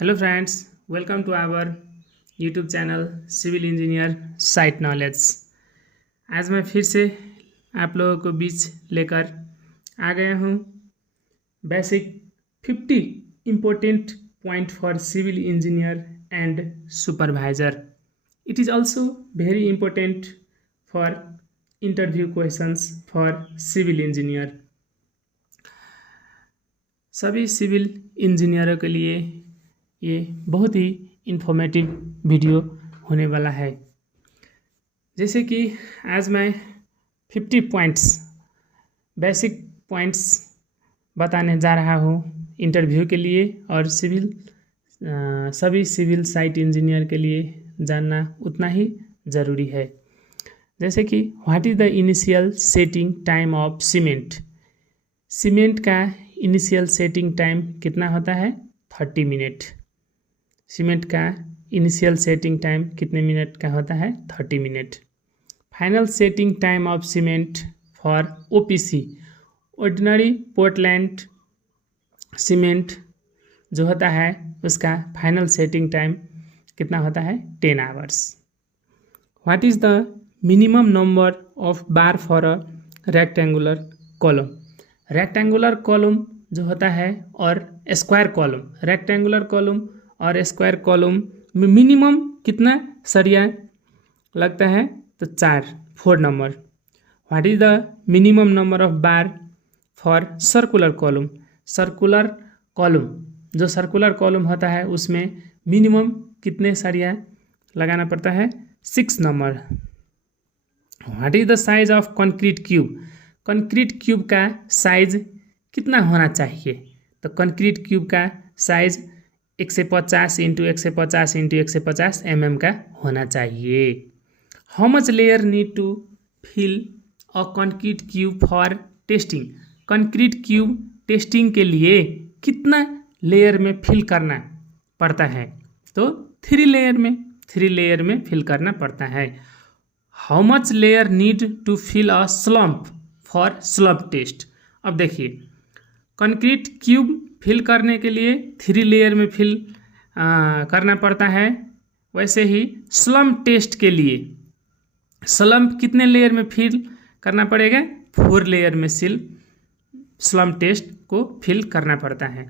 Hello friends, welcome to our YouTube channel civil engineer site knowledge. आज मैं फिर से आप लोगों को बीच लेकर आ गया हूँ basic 50 important point for civil engineer and supervisor. It is also very important for interview questions for civil engineer. सभी सिविल इंजीनियरों के लिए ये बहुत ही इन्फॉर्मेटिव वीडियो होने वाला है। जैसे कि आज मैं 50 पॉइंट्स बेसिक पॉइंट्स बताने जा रहा हूँ इंटरव्यू के लिए और सभी सिविल साइट इंजीनियर के लिए जानना उतना ही ज़रूरी है। जैसे कि what is the initial setting time of cement. Cement का इनिशियल सेटिंग टाइम कितना होता है? 30 मिनट। सीमेंट का इनिशियल सेटिंग टाइम कितने मिनट का होता है? 30 minute. Final setting time of cement for OPC ordinary Portland cement जो होता है उसका फाइनल सेटिंग टाइम कितना होता है? 10 hours. What is the minimum number of bar for a rectangular column. Rectangular column जो होता है और स्क्वायर कॉलम, रेक्टेंगुलर कॉलम और स्क्वायर कॉलम में मिनिमम कितना सरिया लगता है? तो 4 number. What is the minimum number of bar for circular column. Circular column जो सर्कुलर कॉलम होता है उसमें मिनिमम कितने सरिया लगाना पड़ता है? 6 नंबर। What is the size of concrete cube. Concrete cube का साइज कितना होना चाहिए? तो कंक्रीट क्यूब का साइज 150 इंटू 150 इंटू 150 mm का होना चाहिए। How much layer need to fill a concrete cube for testing. Concrete cube testing के लिए कितना लेयर में फिल करना पड़ता है? तो 3 लेयर में फिल करना पड़ता है। How much layer need to fill a slump for slump test. अब देखिए, कंक्रीट क्यूब फिल करने के लिए 3 लेयर में फिल करना पड़ता है। वैसे ही स्लम्प टेस्ट के लिए स्लम्प कितने लेयर में फिल करना पड़ेगा? 4 लेयर में स्लम्प टेस्ट को फिल करना पड़ता है।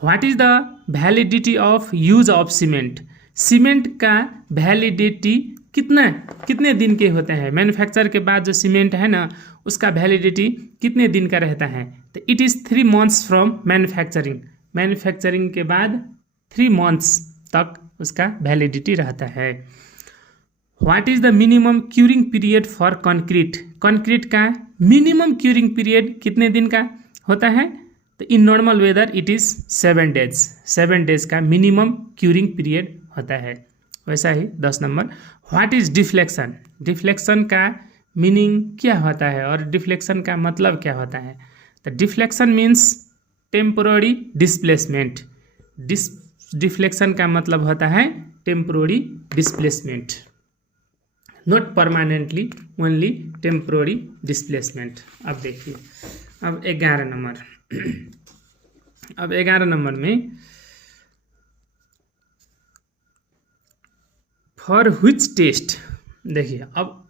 What is the validity of use of cement. Cement का वैलिडिटी कितने दिन के होते हैं? मैन्युफैक्चर के बाद जो सीमेंट है ना उसका वैलिडिटी कितने दिन का रहता है? तो it is 3 months from manufacturing के बाद 3 months तक उसका वैलिडिटी रहता है। What is the minimum curing period for concrete. Concrete का मिनिमम क्यूरिंग पीरियड कितने दिन का होता है? तो in normal whether it is 7 days। 7 days का मिनिमम क्यूरिंग पीरियड होता है। वैसा ही 10 number. What is deflection. Deflection का मीनिंग क्या होता है और डिफ्लेक्शन का मतलब क्या होता है? तो deflection means temporary displacement. Deflection का मतलब होता है temporary displacement, not permanently, only temporary displacement. अब देखिए, अब 11 नंबर अब 11 नंबर में फॉर व्हिच टेस्ट। देखिए, अब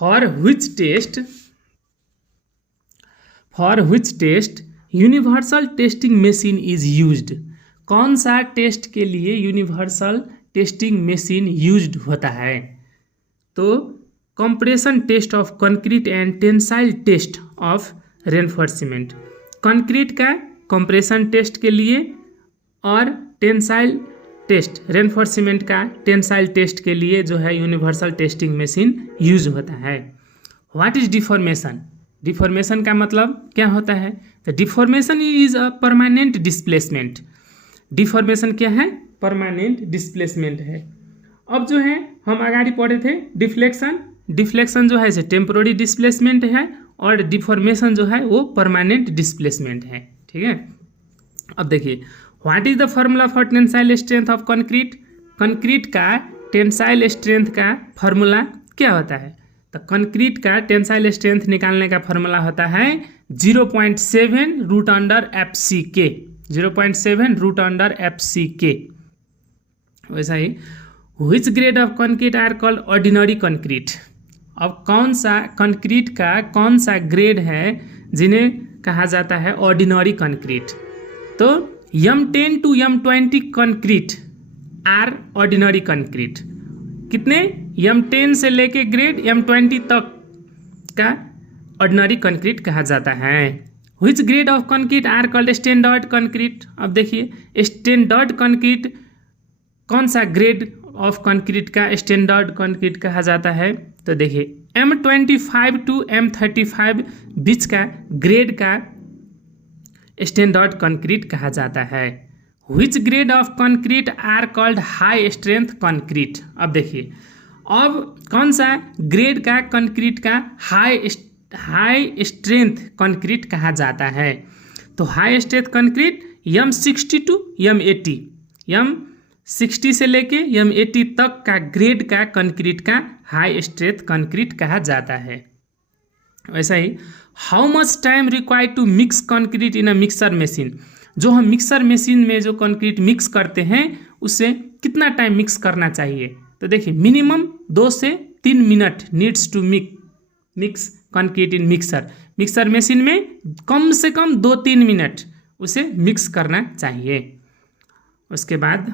for which test universal testing machine is used. कौन सा टेस्ट के लिए यूनिवर्सल टेस्टिंग मशीन यूज्ड होता है? तो compression test of concrete and tensile test of reinforcement. Concrete का कंप्रेशन टेस्ट के लिए और टेंसाइल टेस्ट, रेनफोर्समेंट का टेंसाइल टेस्ट के लिए जो है यूनिवर्सल टेस्टिंग मशीन यूज होता है। What is deformation. डिफॉर्मेशन का मतलब क्या होता है? तो deformation is a permanent displacement. Deformation क्या है? परमानेंट डिस्प्लेसमेंट है। अब जो है हम आगे पढ़े थे डिफ्लेक्शन। डिफ्लेक्शन जो है इसे टेम्पोररी डिस्प्लेसमेंट है और डिफॉर्मेशन जो है वो परमानेंट डिस्प्लेसमेंट है। ठीक है, अब देखिए, what is the formula for tensile strength of concrete. Concrete का टेंसाइल स्ट्रेंथ का फॉर्मूला क्या होता है? तो कंक्रीट का टेंसाइल स्ट्रेंथ निकालने का फॉर्मूला होता है 0.7 √/FC के। 0.7 √/FC के। वैसा ही which grade of concrete are called ordinary concrete. अब कौन सा कंक्रीट का कौन सा ग्रेड है जिन्हें कहा जाता है ऑर्डिनरी कंक्रीट? तो M10 to M20 concrete are ordinary concrete. कितने? M10 से लेके ग्रेड M20 तक का ऑर्डिनरी कंक्रीट कहा जाता है। Which grade of concrete are called standard concrete. अब देखिए स्टैंडर्ड कंक्रीट कौन सा ग्रेड ऑफ कंक्रीट का स्टैंडर्ड कंक्रीट कहा जाता है? तो देखिए M25 to M35 बीच का ग्रेड का स्टैंडर्ड कंक्रीट कहा जाता है। Which grade of concrete are called high strength concrete. अब देखिए अब कौन सा ग्रेड का कंक्रीट का हाई स्ट्रेंथ कंक्रीट कहा जाता है? तो high strength concrete M60 to M80, M60 से लेके M80 तक का ग्रेड का कंक्रीट का हाई स्ट्रेंथ कंक्रीट कहा जाता है। वैसा ही how much time required to mix concrete in a mixer machine. जो हम मिक्सर मशीन में जो कंक्रीट मिक्स करते हैं उससे कितना टाइम मिक्स करना चाहिए? तो देखिए मिनिमम 2 से 3 minute needs to mix concrete in mixer machine में कम से कम 2-3 मिनट उसे मिक्स करना चाहिए। उसके बाद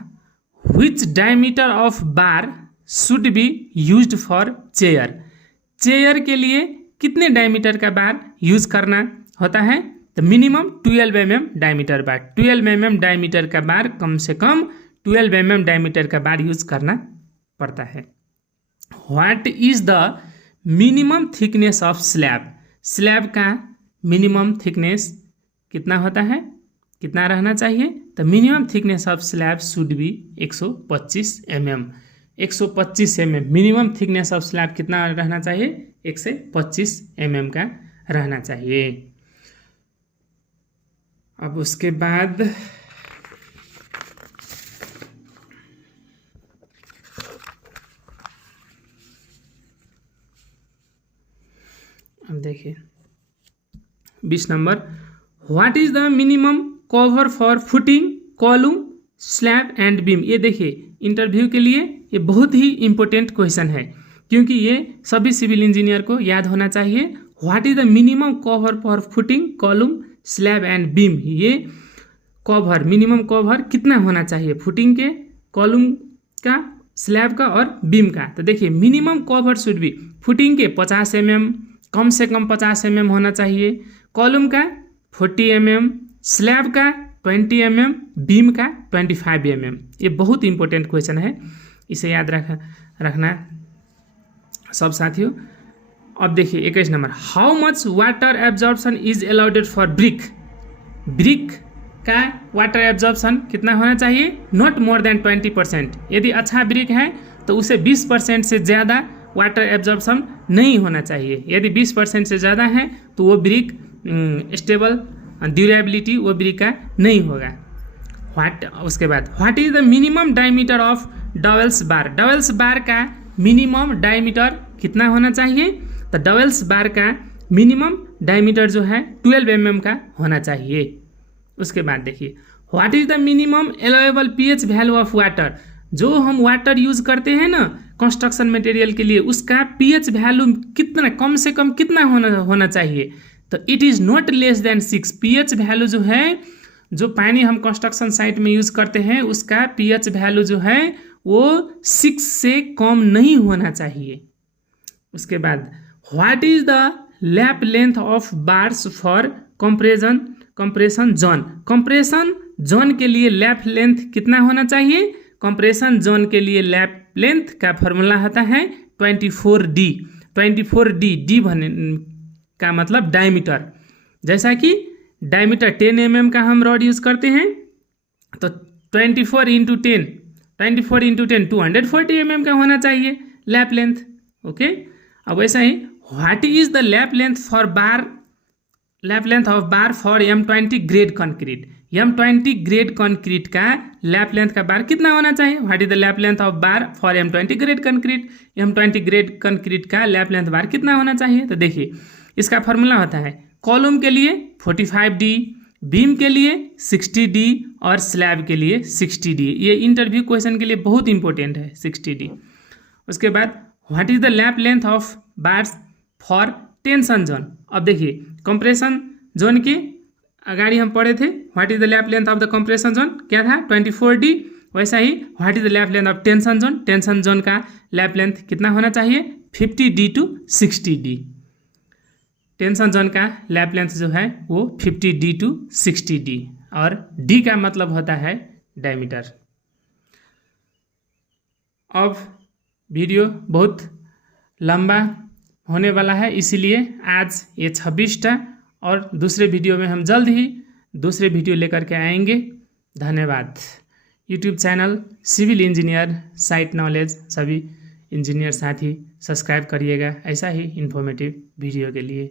which diameter of bar should be used for chair. Chair के लिए कितने डायमीटर का बार यूज करना होता है? तो मिनिमम 12 mm डायमीटर बार। 12 mm डायमीटर का बार कम से कम 12 mm डायमीटर का बार यूज करना पड़ता है। What is the minimum thickness of slab. Slab का मिनिमम थिकनेस कितना होता है, कितना रहना चाहिए? तो minimum thickness of slab should be 125 mm। 125 mm minimum thickness of slab कितना रहना चाहिए? 125 mm का रहना चाहिए। अब उसके बाद अब देखिए 20 number what is the minimum cover for footing column slab and beam. ये देखिए इंटरव्यू के लिए ये बहुत ही इंपॉर्टेंट क्वेश्चन है क्योंकि ये सभी सिविल इंजीनियर को याद होना चाहिए। What is the minimum cover for footing column slab and beam. ये कवर मिनिमम कवर कितना होना चाहिए फुटिंग के, कॉलम का, स्लैब का और बीम का? तो देखिए minimum cover should be footing के 50 mm कम से कम 50 mm होना चाहिए, कॉलम का 40 mm, स्लैब का 20 mm, बीम का 25 mm। ये बहुत इंपॉर्टेंट क्वेश्चन है, इसे याद रखना सब साथियों। अब देखिए 21 number how much water absorption is allowed for brick. Brick का वाटर एब्जॉर्प्शन कितना होना चाहिए? Not more than 20%। यदि अच्छा ब्रिक है तो उसे 20% से ज़्यादा वाटर एब्जॉर्प्शन नहीं होना चाहिए। यदि 20% से ज़्यादा है तो वो ब्रिक स्टेबल ड्यूरेबिलिटी वो ब्रिक का नहीं होगा। उसके बाद what is the minimum diameter of dowels bar. Dowels bar का मिनिमम डायमीटर कितना होना चाहिए? तो डबल्स बार का मिनिमम डायमीटर जो है 12 mm का होना चाहिए। उसके बाद देखिए what is the minimum allowable pH value of water. जो हम वाटर यूज करते हैं ना कंस्ट्रक्शन मटेरियल के लिए उसका पीएच वैल्यू कितना कम से कम कितना होना चाहिए? तो it is not less than 6। PH value जो है जो पानी हम कंस्ट्रक्शन साइट में यूज़ करते हैं उसका पीएच वैल्यू जो है वो 6 से कम नहीं होना चाहिए। उसके बाद what is the lap length of bars for compression zone. Compression zone के लिए लैप लेंथ कितना होना चाहिए? कंप्रेशन जोन के लिए लैप लेंथ का फॉर्मूला होता है 24D। 24D डी का मतलब डायमीटर। जैसा कि डायमीटर 10 mm का हम रॉड यूज़ करते हैं तो 24 × 10 240 mm का होना चाहिए लैप लेंथ। ओके, अब वैसा ही what is the lap length of bar for M20 grade concrete. M20 grade concrete का लैप लेंथ का बार कितना होना चाहिए? What is the lap length of bar for M20 grade concrete. M20 grade concrete का lap length bar कितना होना चाहिए? तो देखिए इसका फॉर्मूला होता है कॉलम के लिए 45D, बीम के लिए 60D और स्लैब के लिए 60D। ये इंटरव्यू क्वेश्चन के लिए बहुत इंपॉर्टेंट है 60D। उसके बाद what is the lap length of bars for tension zone. अब देखिए कंप्रेशन जोन के अगाड़ी हम पढ़े थे what is the lap length of the compression zone क्या था 24D। वैसा ही what is the lap length of tension zone, tension zone का लैप लेंथ कितना होना चाहिए 50D to 60D। Tension zone का लैप लेंथ जो है वो 50D to 60D और D का मतलब होता है डायमीटर। अब वीडियो बहुत लंबा होने वाला है इसीलिए आज ये 26 और दूसरे वीडियो में हम जल्द ही दूसरे वीडियो लेकर के आएंगे। धन्यवाद। YouTube channel civil engineer site knowledge सभी इंजीनियर साथी सब्सक्राइब करिएगा ऐसा ही इन्फॉर्मेटिव वीडियो के लिए।